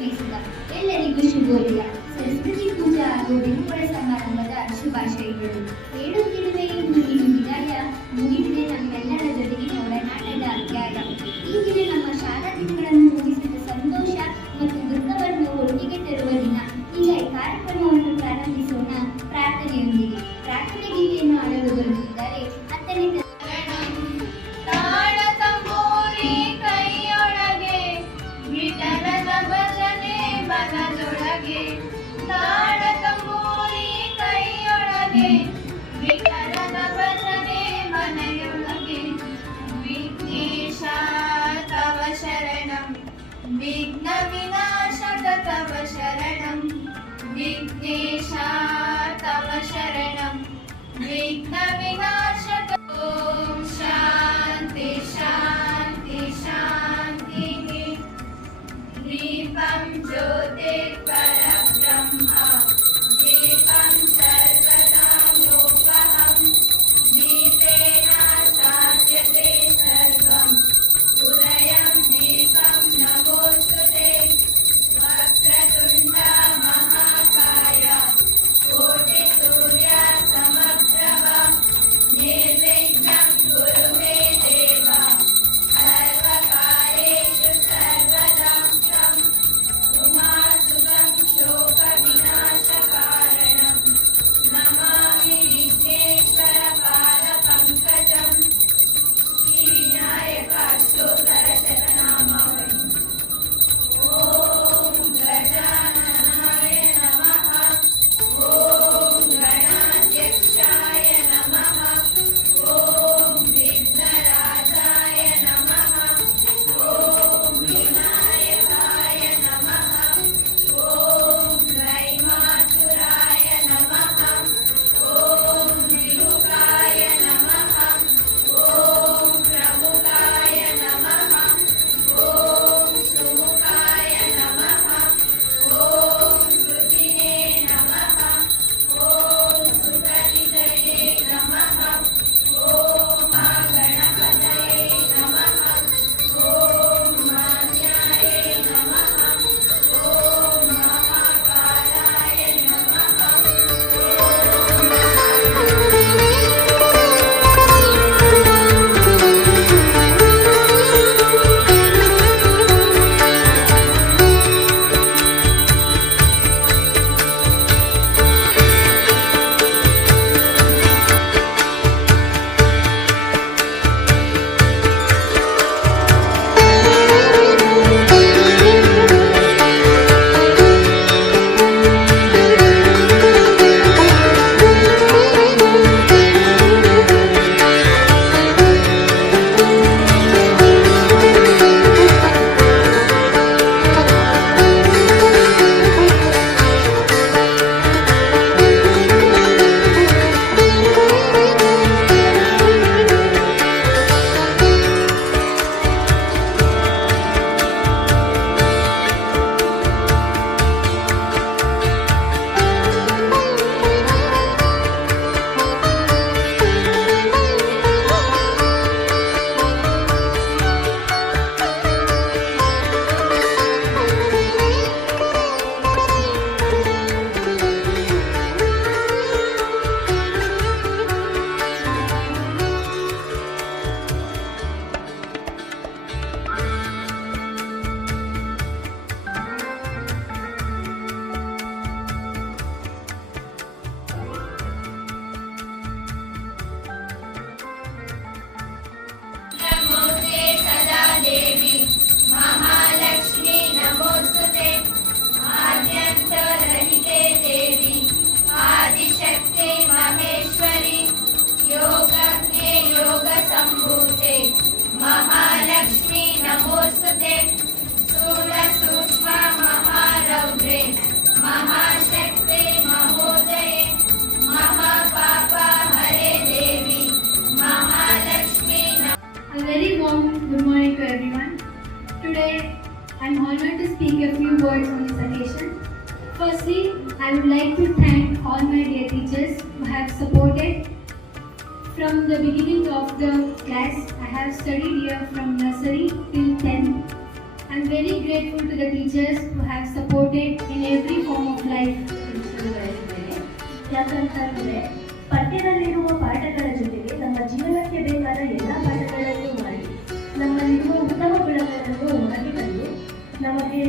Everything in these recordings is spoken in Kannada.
ಮೇಸಿದ. ಎಲ್ಲರಿಗೂ ಶುಭೋದಯ. ಸರಸ್ವತಿ ಪೂಜಾ ಹಾಗೂ ಬಿಡುಗಡೆ ಸಮಾರಂಭದ ಶುಭಾಶಯಗಳು. ಹೇಳುತ್ತಿರುವೆ ಇಂದು ಈ ವಿದಾಯ, ಮುಗಿದಿದೆ ನಮ್ಮೆಲ್ಲರ ಜೊತೆಗಿನ ಒಡನಾಟದ ಅಧ್ಯಾಯ. ಈ ದಿನ ನಮ್ಮ ಶಾಲಾ ದಿನಗಳನ್ನು ಮುಗಿಸಿದ ಸಂತೋಷ ಮತ್ತು ದುಃಖವನ್ನು ಒಟ್ಟಿಗೆ ತರುವ ದಿನ. ಈಗ ಈ ಕಾರ್ಯಕ್ರಮವನ್ನು ಪ್ರಾರಂಭಿಸೋಣ ಪ್ರಾರ್ಥನೆಯೊಂದಿಗೆ. ಪ್ರಾರ್ಥನೆ ಗೀತೆಯನ್ನು ಹಾಡಲು ಬರುತ್ತಿದ್ದಾರೆ ಹತ್ತನೇ ಮನದೊಳಗೆ ತಾಳ ತಂಬೂರಿ ಕೈಯೊಳಗೆ ವಿಠಲನ ಭಜನೆ ಮನೆಯೊಳಗೆ ವಿಘ್ನೇಶ ತವ ಶರಣಂ ವಿಘ್ನ ವಿನಾಶಕ ತವ ಶರಣಂ ವಿಘ್ನೇಶ ತವ ಶರಣಂ ವಿಘ್ನ ವಿನಾಶಕ. ಓಂ ಶಾಂತಿ ಶಾಂತಿ ಶಾಂತಿ. दीपं ज्योते परब्रह्म दीपं सर्वदा लोकहं दीपेन साध्यते सर्वं उदयं दीपं नमोस्तुते. वक्रतुण्ड महाकाय कोटिसूर्य समप्रभ निर्विघ्नं कुरु मे देव सर्वकार्येषु सर्वदा. उमासुतं शोकविनाशकारणं नमामि विघ्नेश्वर पादपङ्कजं. श्रीविनायक अष्टोत्तरशतनामावळि. ॐ गजाननाय नमः. ॐ गणाध्यक्षाय नमः. ॐ विघ्नराजाय नमः. ॐ विनायकाय नमः. ॐ त्रैमातुराय नमः. ॐ विमुखाय नमः. ॐ प्रमुखाय नमः. ॐ सुमुखाय नमः. ॐ कृतिने नमः. ॐ सुतनिधये नमः. ॐ गणपतये नमः. ॐ मान्याय नमः. ॐ महाकालाय नमः. नमोते सदा देवी महालक्ष्मी नमोस्तुते. आद्यन्तरहिते देवी आदिशक्ति महेश्वरी योगज्ञे योगसम्भूते महालक्ष्मी नमोस्तुते. स्थूलसूक्ष्म महारौद्रे महाशक्ते महोदये महापाप हरे देवी Mahalakshmi. A very warm good morning to everyone. Today, I'm honored to speak a few words on this occasion. Firstly, I would like to thank all my dear teachers who have supported from the beginning of the class. I have studied here from nursery till 10th. I'm very grateful to the teachers who have supported in every form of life. ಯಾಕಂತಂದರೆ ಪಠ್ಯದಲ್ಲಿರುವ ಪಾಠಗಳ ಜೊತೆಗೆ ನಮ್ಮ ಜೀವನಕ್ಕೆ ಬೇಕಾದ ಎಲ್ಲ ಪಾಠಗಳನ್ನು ಮಾಡಿ ನಮ್ಮಲ್ಲಿರುವ ಉತ್ತಮ ಗುಣಗಳನ್ನು ಹೊರಗೆ ತಂದು ನಮಗೆ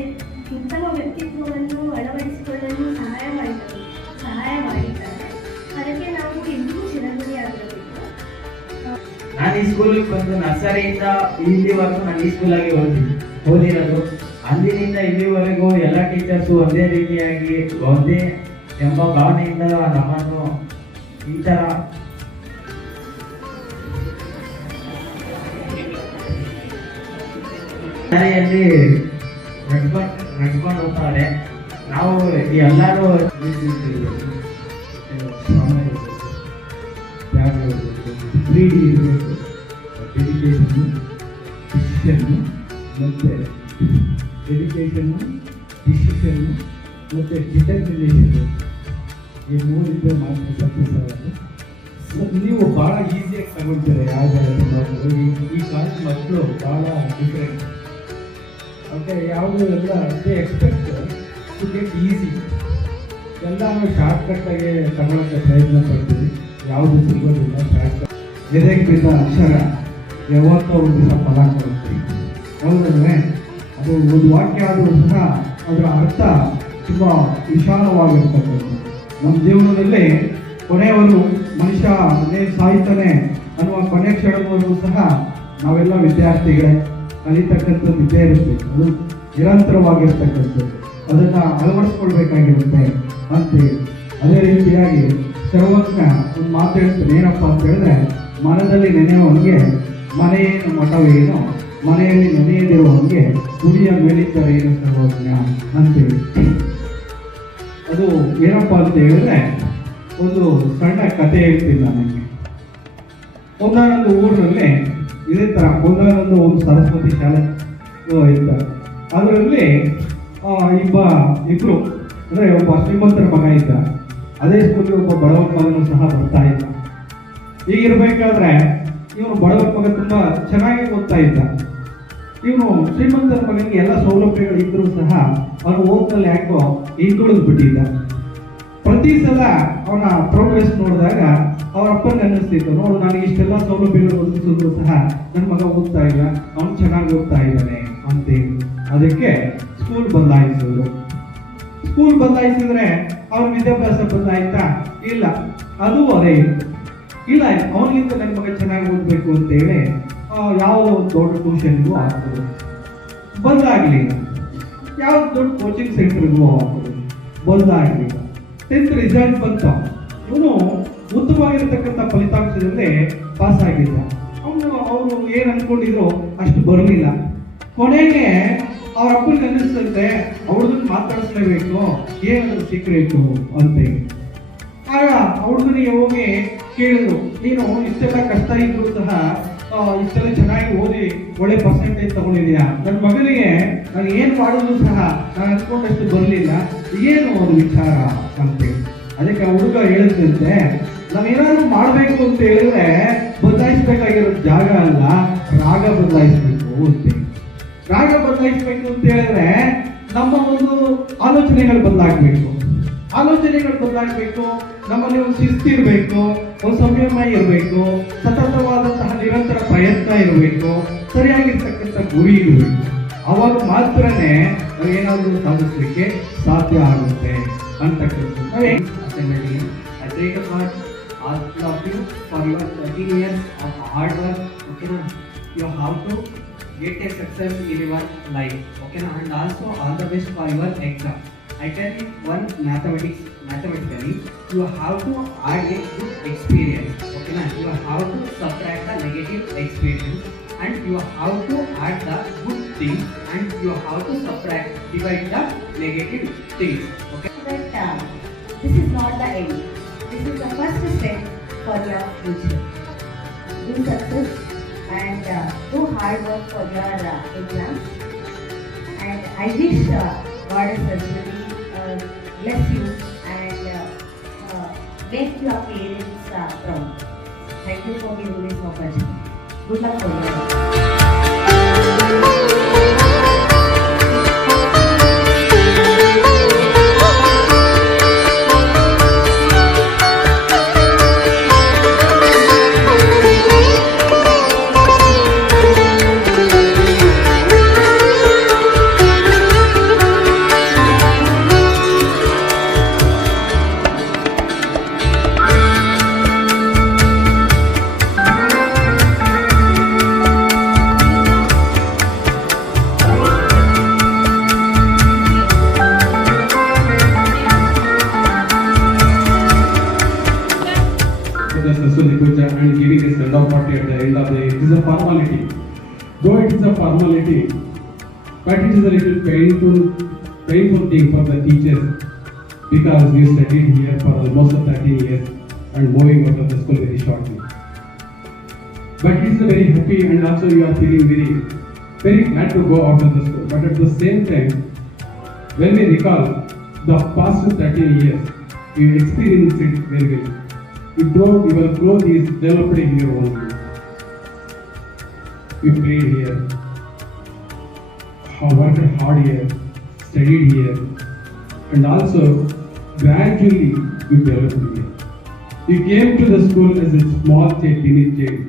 ಉತ್ತಮ ವ್ಯಕ್ತಿತ್ವವನ್ನು ಅಳವಡಿಸಿಕೊಳ್ಳಲು ಸಹಾಯ ಮಾಡಿದ್ದಾರೆ. ಅದಕ್ಕೆ ನಾವು ಎಂದಿಗೂ ಚಿರಂಜೀವಿಯಾಗಿರಬೇಕು. ನಾನು ಈ ಸ್ಕೂಲಿಗೆ ಬಂದು ನರ್ಸರಿಯಿಂದ ಇಲ್ಲಿವರೆಗೂ ನಾನು ಈ ಸ್ಕೂಲಾಗಿ ಓದಿರೋದು. ಅಂದಿನಿಂದ ಇಲ್ಲಿವರೆಗೂ ಎಲ್ಲ ಟೀಚರ್ಸು ಒಂದೇ ರೀತಿಯಾಗಿ ಒಂದೇ ಎಂಬ ಭಾವನೆಯಿಂದ ನಮ್ಮನ್ನು ಈ ಥರ ದಾರಿಯಲ್ಲಿ ನಡ್ಕೊಂಡು ಹೋಗ್ತಾರೆ. ನಾವು ಎಲ್ಲರೂ ಪ್ರೀತಿ ಇರಬೇಕು, ಡೆಡಿಕೇಶನ್ನು, ಡಿಸಿಷನ್ನು ಮತ್ತು ಡೆಡಿಕೇಶನ್ನು, ಡಿಸಿಷನ್ನು ಮತ್ತು ಡಿಟರ್ಮಿನೇಷನ್ನು ಈ ಮೂರಿದ್ದರೆ ಮಾತ್ರ ಸಕ್ಸಸ್ ಆಗೋದು. ನೀವು ಭಾಳ ಈಸಿಯಾಗಿ ತಗೊಳ್ತೀರ ಯಾವುದಾದ್ರು ಈ ಕಾಲೇಜ್ ಮಕ್ಕಳು ಭಾಳ ಡಿಫ್ರೆಂಟ್. ಓಕೆ, ಯಾವುದು ಎಲ್ಲ they expect to get easy. ಎಲ್ಲ ನಾವು ಶಾರ್ಟ್ಕಟ್ಟಾಗಿ ತಗೊಳ್ಳೋಕ್ಕೆ ಪ್ರಯತ್ನ ಪಡ್ತೀವಿ, ಯಾವುದು ಸಿಗೋದಿಲ್ಲ ಶಾರ್ಟ್ಕಟ್. ಎದೆಗೆ ಬಿದ್ದ ಅಕ್ಷರ ಯಾವತ್ತೋ ಒಂದು ದಿವಸ ಫಲ ಕೊಡುತ್ತೆ, ಹೌದಲ್ವೇ? ಅದು ಒಂದು ವಾಕ್ಯ ಆದರೂ ಸಹ ಅದರ ಅರ್ಥ ತುಂಬ ವಿಶಾಲವಾಗಿರ್ತಕ್ಕಂಥದ್ದು. ನಮ್ಮ ಜೀವನದಲ್ಲಿ ಕೊನೆಯವರೆಗೂ ಮನುಷ್ಯ ಸಾಯ್ತಾನೆ ಅನ್ನುವ ಕೊನೆ ಕ್ಷಣದವರೆಗೂ ಸಹ ನಾವೆಲ್ಲ ವಿದ್ಯಾರ್ಥಿಗಳೇ. ಕಲಿತಕ್ಕಂಥದ್ದು ಇದ್ದೇ ಇರುತ್ತೆ, ಅದು ನಿರಂತರವಾಗಿರ್ತಕ್ಕಂಥದ್ದು, ಅದನ್ನು ಅಳವಡಿಸ್ಕೊಳ್ಬೇಕಾಗಿರುತ್ತೆ ಅಂತೇಳಿ. ಅದೇ ರೀತಿಯಾಗಿ ಸರ್ವಜ್ಞ ಒಂದು ಮಾತು ಹೇಳ್ತಾನೆ, ಏನಪ್ಪ ಅಂತ ಹೇಳಿದ್ರೆ, ಮನದಲ್ಲಿ ನೆನೆಯುವವನಿಗೆ ಮನೆಯೇನು ಮಠವೇನು, ಮನೆಯಲ್ಲಿ ನೆನೆಯದಿರುವವನಿಗೆ ಗುಡಿಯ ಮೇಲಿದ್ದರೇನು ಸರ್ವಜ್ಞ ಅಂತೇಳಿ. ಅದು ಏನಪ್ಪ ಅಂತ ಹೇಳಿದ್ರೆ, ಒಂದು ಸಣ್ಣ ಕಥೆ ಹೇಳ್ತೀನಿ ನನಗೆ. ಒಂದಾನೊಂದು ಊರಿನಲ್ಲಿ ಇದೇ ಥರ ಒಂದಾನೊಂದು ಒಂದು ಸರಸ್ವತಿ ಶಾಲೆ ಇರ್ತಾರೆ. ಅದರಲ್ಲಿ ಇಬ್ಬರು ಅಂದರೆ ಒಬ್ಬ ಶ್ರೀಮಂತರ ಮಗ ಇದ್ದ, ಅದೇ ಸ್ಕೂಲಿಗೆ ಒಬ್ಬ ಬಡವರ ಮಗನೂ ಸಹ ಬರ್ತಾ ಇದ್ದ. ಹೀಗಿರ್ಬೇಕಾದ್ರೆ ಇವನು ಬಡವರ ಮಗ ತುಂಬ ಚೆನ್ನಾಗಿ ಓದ್ತಾ ಇದ್ದ. ಇವನು ಶ್ರೀಮಂತರ ಮಗನಿಗೆ ಎಲ್ಲ ಸೌಲಭ್ಯಗಳು ಇದ್ದರೂ ಸಹ ಅವನು ಓದ್ನಲ್ಲಿ ಯಾಕೋ ಹಿಂದುಳಿದು ಬಿಟ್ಟಿದ್ದ. ಪ್ರತಿ ಸಲ ಅವನ ಪ್ರೋಗ್ರೆಸ್ ನೋಡಿದಾಗ ಅವ್ರ ಅಪ್ಪನಿಗೆ ಅನ್ನಿಸ್ತಿತ್ತು, ನೋಡು ನನಗೆ ಇಷ್ಟೆಲ್ಲ ಸೌಲಭ್ಯಗಳು ಒದಗಿಸಿದ್ರು ಸಹ ನನ್ನ ಮಗ ಓದ್ತಾ ಇಲ್ಲ, ಅವನು ಚೆನ್ನಾಗಿ ಓದ್ತಾ ಇದ್ದಾನೆ ಅಂತೇಳಿ. ಅದಕ್ಕೆ ಸ್ಕೂಲ್ ಬದಲಾಯಿಸಿದ್ರು. ಸ್ಕೂಲ್ ಬದಲಾಯಿಸಿದ್ರೆ ಅವ್ರ ವಿದ್ಯಾಭ್ಯಾಸ ಬದಲಾಯ್ತಾ? ಇಲ್ಲ, ಅದು ಅದೇ ಇತ್ತು. ಇಲ್ಲ, ಅವನಿಗಿಂತ ನನ್ನ ಮಗ ಚೆನ್ನಾಗಿ ಓದಬೇಕು ಅಂತೇಳಿ ಯಾವುದೋ ಒಂದು ದೊಡ್ಡ ಟ್ಯೂಷನ್ಗೂ ಹಾಕೋದು, ಬದಲಾಗಲಿಲ್ಲ. ಯಾವ್ದು ದೊಡ್ಡ ಕೋಚಿಂಗ್ ಸೆಂಟರ್ಗೂ ಹಾಕೋದು, ಬದಲಾಗಲಿಲ್ಲ. 10th ರಿಸಲ್ಟ್ ಬಂತು, ಇವನು ಉತ್ತಮವಾಗಿರ್ತಕ್ಕಂಥ ಫಲಿತಾಂಶದಲ್ಲಿ ಪಾಸ್ ಆಗಿದ್ದ. ಅವರು ಏನು ಅನ್ಕೊಂಡಿದ್ರು ಅಷ್ಟು ಬರಲಿಲ್ಲ. ಕೊನೆಗೆ ಅವ್ರ ಅಪ್ಪನಿಗೆ ಅನ್ನಿಸ್ತಂತೆ, ಅವ್ರದನ್ನ ಮಾತಾಡಿಸ್ಲೇಬೇಕು, ಏನಾದ್ರು ಸೀಕ್ರೆಟು ಅಂತೇಳಿ. ಆಗ ಹುಡುಗನಿಗೆ ಹೋಗಿ ಕೇಳಿದ್ರು, ನೀನು ಇಷ್ಟೆಲ್ಲ ಕಷ್ಟ ಇದ್ರು ಸಹ ಇಷ್ಟೆಲ್ಲ ಚೆನ್ನಾಗಿ ಓದಿ ಒಳ್ಳೆ ಪರ್ಸೆಂಟೇಜ್ ತಗೊಂಡಿದ್ಯಾ, ನನ್ನ ಮಗನಿಗೆ ನಾನು ಏನು ಮಾಡೋದು ಸಹ ನಾನು ಅನ್ಕೊಂಡಷ್ಟು ಬರಲಿಲ್ಲ, ಏನು ಅದು ವಿಚಾರ ಅಂತೇಳಿ. ಅದಕ್ಕೆ ಆ ಹುಡುಗ ಹೇಳಿದಂತೆ, ನಾವು ಏನಾದರೂ ಮಾಡಬೇಕು ಅಂತ ಹೇಳಿದ್ರೆ ಬದಲಾಯಿಸ್ಬೇಕಾಗಿರೋ ಜಾಗ ಅಲ್ಲ, ರಾಗ ಬದಲಾಯಿಸ್ಬೇಕು ಅಂತೇಳಿ. ರಾಗ ಬದಲಾಯಿಸ್ಬೇಕು ಅಂತ ಹೇಳಿದ್ರೆ ನಮ್ಮ ಒಂದು ಆಲೋಚನೆಗಳು ಬದಲಾಗಬೇಕು. ಆಲೋಚನೆಗಳು ಬದಲಾಗಬೇಕು, ನಮ್ಮಲ್ಲಿ ಒಂದು ಶಿಸ್ತಿರಬೇಕು, ಒಂದು ಸಂಯಮ ಇರಬೇಕು, ಸತತವಾದಂತಹ ನಿರಂತರ ಪ್ರಯತ್ನ ಇರಬೇಕು, ಸರಿಯಾಗಿರ್ತಕ್ಕಂಥ ಗುರಿ ಇರಬೇಕು. ಅವಾಗ ಮಾತ್ರನೇ ನಾವು ಏನಾದರೂ ಸಾಧಿಸಲಿಕ್ಕೆ ಸಾಧ್ಯ ಆಗುತ್ತೆ ಅಂತಕ್ಕಂಥದ್ದು. I pray to God, all of you, for your 13 years of hard work. Okay, na? You have to get a success in your life. Okay, na? And also all the best for your exam. I tell you one mathematically, you have to add a good experience. Okay, na? You have to subtract the negative experience, and you have to add the good things, and you have to divide the negative things. Okay. But this is not the end. This is the first step for your future. Do success and do hard work for your exams. And I wish God is really bless you and make your parents proud. Thank you for giving this opportunity. Good luck for you. quality, but it is a little painful thing for the teachers because we studied here for almost 13 years and moving out of the school very shortly. But it's very happy and also you are feeling very glad to go out of the school. But at the same time, when we recall the past 13 years, you experienced it very well. You drove, your growth is developed here only. You played here, worked hard here, studied here, and also gradually you developed here. You came to the school as a small child, teenage child.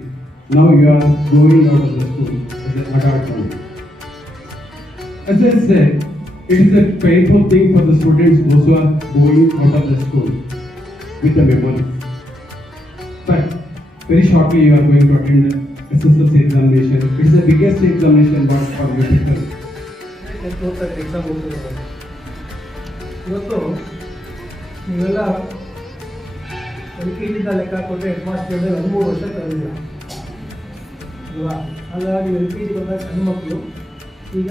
Now you are going out of the school as an adult only. As I said, it is a painful thing for the students those who are going out of the school with the memories. But very shortly you are going to attend the SSLC examination. It is the biggest examination for you people. Exam ಹೋಗ್ತಿದ್ದಾರೆ. ಇವತ್ತು ನೀವೆಲ್ಲ LKG ಲೆಕ್ಕ ಹಾಕೊಂಡ್ರೆ ಹೆಡ್ ಮಾಸ್ಟರ್ 13 ವರ್ಷ ಕಳೆದಿಲ್ಲ ಅಲ್ವಾ? ಹಾಗಾಗಿ LKG ಬಂದಾಗ ಸಣ್ಣ ಮಕ್ಕಳು ಈಗ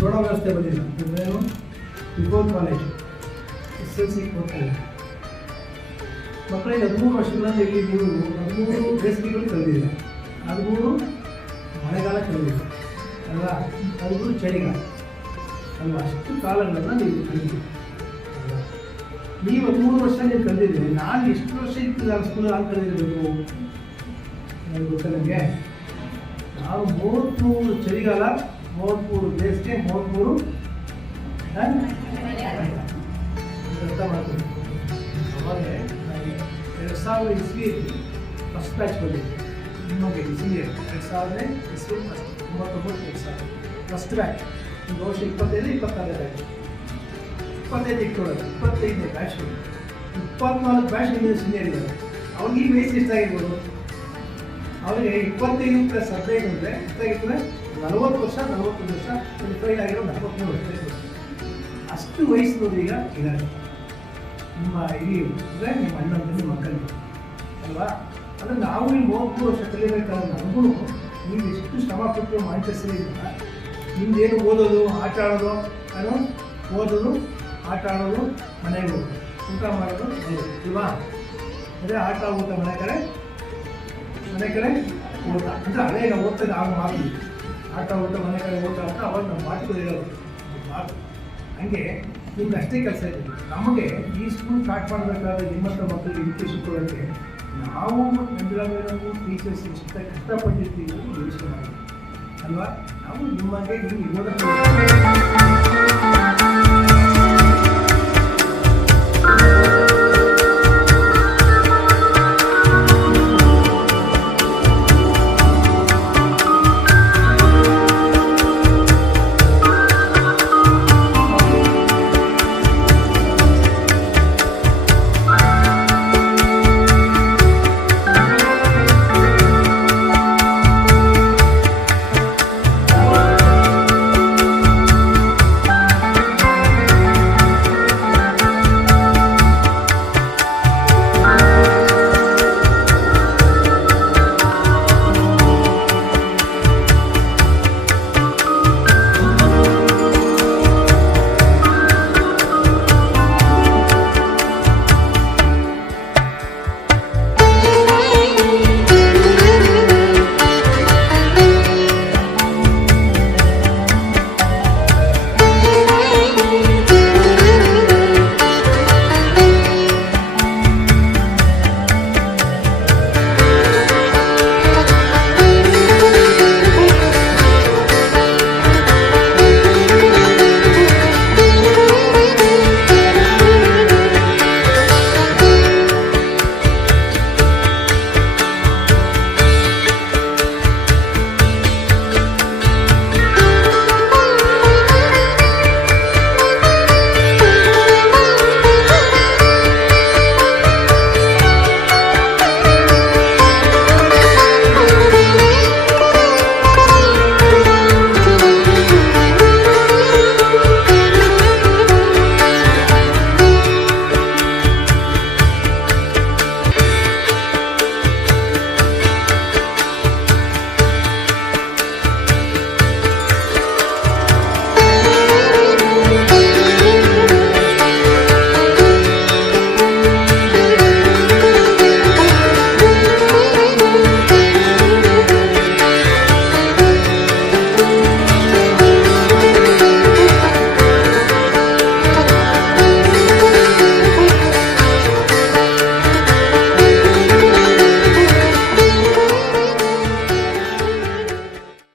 ಪ್ರೌಢ ವ್ಯವಸ್ಥೆ ಬಂದಿಲ್ಲ. ಏನು ಬಿಫೋರ್ ಕಾಲೇಜ್ SSLC ಹೋಗ್ತಾರೆ. ಮಕ್ಕಳಿಗೆ 13 ವರ್ಷಗಳಲ್ಲಿ ಇಲ್ಲಿ ನೀವು 13 ಬೇಸಿಗೆಗಳು ಕಳೆದಿಲ್ಲ, 13 ಮಳೆಗಾಲ ಕಳೆದಿಲ್ಲ ಅಲ್ವಾ? 13 ಚಳಿಗಾಲ ಅಲ್ವಾ? ಅಷ್ಟು ಕಾಲಗಳನ್ನು ನೀವು ಕಳೆದಿದ್ದೀರಿ ಅಲ್ವಾ? ನೀವು 13 ವರ್ಷ ನೀವು ಕಳೆದಿದ್ದೀರಿ. ನಾನು ಎಷ್ಟು ವರ್ಷ ಇತ್ತು ನಾನು ಸ್ಕೂಲಲ್ಲಿ ನಾನು ಕಳೆದಿರಬೇಕು ನನಗೆ ಗೊತ್ತಾ ನನಗೆ? ನಾವು 33 ಚಳಿಗಾಲ, 33 ಬೇಸಿಗೆ, 33 ಅರ್ಥ ಮಾಡ್ತೀನಿ. ಅವಾಗ 2000 ಇಸ್ವಿಯಲ್ಲಿ ಫಸ್ಟ್ ಬ್ಯಾಚ್ ಬಂದಿದ್ದೆ ನಿಮಗೆ ಸೀನಿಯರ್. 2000 ಇಸ್ವಿ ಫಸ್ಟ್ 1999 ಫಸ್ಟ್ ಬ್ಯಾಚ್. ಒಂದು ವರ್ಷ 25 26 ಬ್ಯಾಚ್, 25 ಇಟ್ಕೊಳ್ಳೋದು 25ನೇ ಬ್ಯಾಚ್, 24 ಬ್ಯಾಚ್ ನಿಮಗೆ ಸೀನಿಯರ್ ಇದ್ದಾರೆ. ಅವ್ರಿಗೆ ಈ ವಯಸ್ಸು ಎಷ್ಟಾಗಿರ್ಬೋದು? ಅವರಿಗೆ 25 + 15 ಅಂದರೆ ಎಷ್ಟಾಗಿರ್ತದೆ? 40 ವರ್ಷ, 41 ವರ್ಷ, 25 ಆಗಿರೋ 43 ವರ್ಷ. ಅಷ್ಟು ವಯಸ್ಸು ಈಗ ಇದ್ದಾರೆ ನಿಮ್ಮ ಹಿರಿಯರು ಅಂದರೆ ನಿಮ್ಮ ಅಣ್ಣಂದು, ನಿಮ್ಮ ಮಕ್ಕಳಿಗೆ ಅಲ್ವಾ? ಅಂದರೆ ನಾವು ಈ 33 ವರ್ಷ ಕಲಿಬೇಕಾದ್ರೆ ನಮಗೂ ನೀವು ಎಷ್ಟು ಶ್ರಮಪಟ್ಟು ಮಾಂಚಸ್ಸಲ್ಲಿಲ್ಲ. ನಿಮ್ದೇನು ಓದೋದು, ಆಟ ಆಡೋದು, ನಾನು ಓದೋದು, ಆಟ ಆಡೋದು, ಮನೆಗೆ ಹೋಗೋದು, ಊಟ ಮಾಡೋದು ಇಲ್ವಾ? ಅದೇ ಆಟ, ಊಟ, ಮನೆ ಕಡೆ ಊಟ ಅಂದರೆ ಅದೇ ನಾವು ಓದ್ತದೆ ಆಗ ಮಾತು. ಆಟ, ಊಟ, ಮನೆ ಕಡೆ ಊಟ ಅಂತ ಅವಾಗ ನಮ್ಮ ಮಾತುಗಳು ಇರೋದು ಮಾತು. ಹಂಗೆ ನಿಮ್ಗೆ ಅಷ್ಟೇ ಕೆಲಸ ಇದೆ. ನಮಗೆ ಈ ಸ್ಕೂಲ್ ಸ್ಟಾರ್ಟ್ ಮಾಡಬೇಕಾದ್ರೆ ನಿಮ್ಮಂಥ ಮಕ್ಕಳಿಗೆ ಎಜುಕೇಷನ್ ಕೊಡೋಕ್ಕೆ ನಾವು ಮಂಜುಳಾಮೇನೂ ಟೀಚರ್ಸ್ ಎಷ್ಟು ಕಷ್ಟಪಟ್ಟಿರ್ತೀವಿ ಯೋಚನೆ ಮಾಡಿ ಅಲ್ವಾ? ನಾವು ನಿಮಗೆ ನೀವು ಓದೋದು